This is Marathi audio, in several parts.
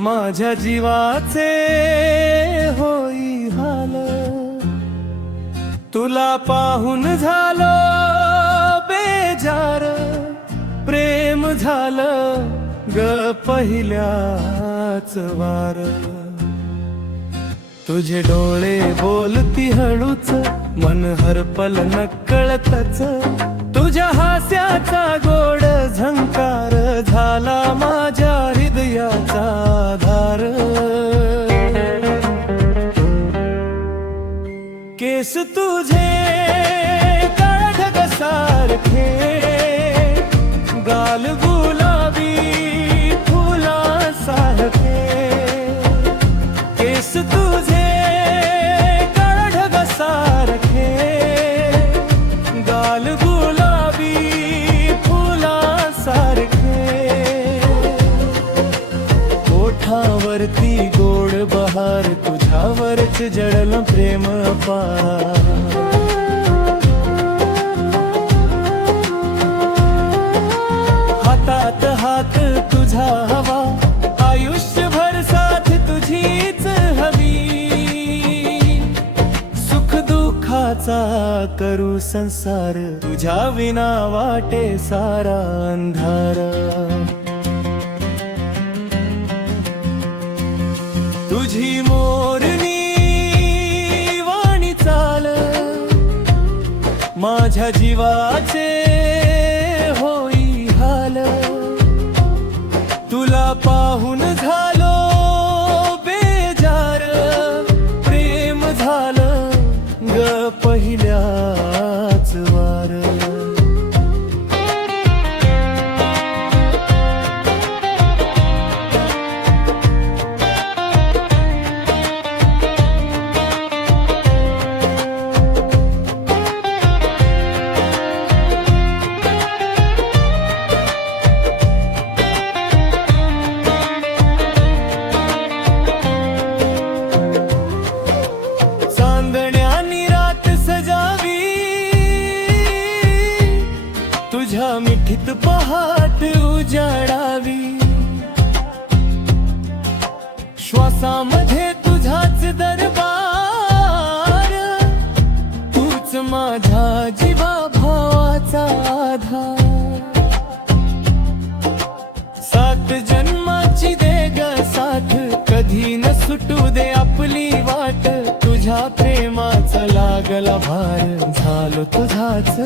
माझ्या जीवाचे होई हाल, तुला पाहून झालो बेजार, प्रेम झालं ग पहिल्याच वार. तुझे डोळे बोलती हळूच, मन हरपल नकळतच, तुझ्या हास्याचा गोड झंकार झाला माझ्या हृदयाचा आधार. केस तुझे काळढग सारखे, गाल गुलाबी फुलासारखे. केस तुझे काळढग सारखे, गाल गुलाबी फुलासारखे. ओठावरती गोड बहार, तुझ्यावरच जडलं प्रेम अपार. हातात हात तुझा हवा, आयुष्यभर साथ तुझीच हवी. सुख दुःखाचा करू संसार, तुझ्या विना वाटे सारा अंधार. तुझी मोरणी वाणी चाल, माझ्या जीवाचे होई हाल. तुला पाहून झालो बेजार, प्रेम झालं ग पहिल्याच वार. तुझ्या मिठीत पहाट उजाडावी, श्वासामध्ये तुझाच दरबार. तूच माझ्या जीवा भावाचा आधार. सात जन्माची दे ग साथ, कधी न सुटू दे आपली वाट. तुझ्या प्रेमाचा लागला भार, झालो तुझाच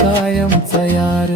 कायमचा यार.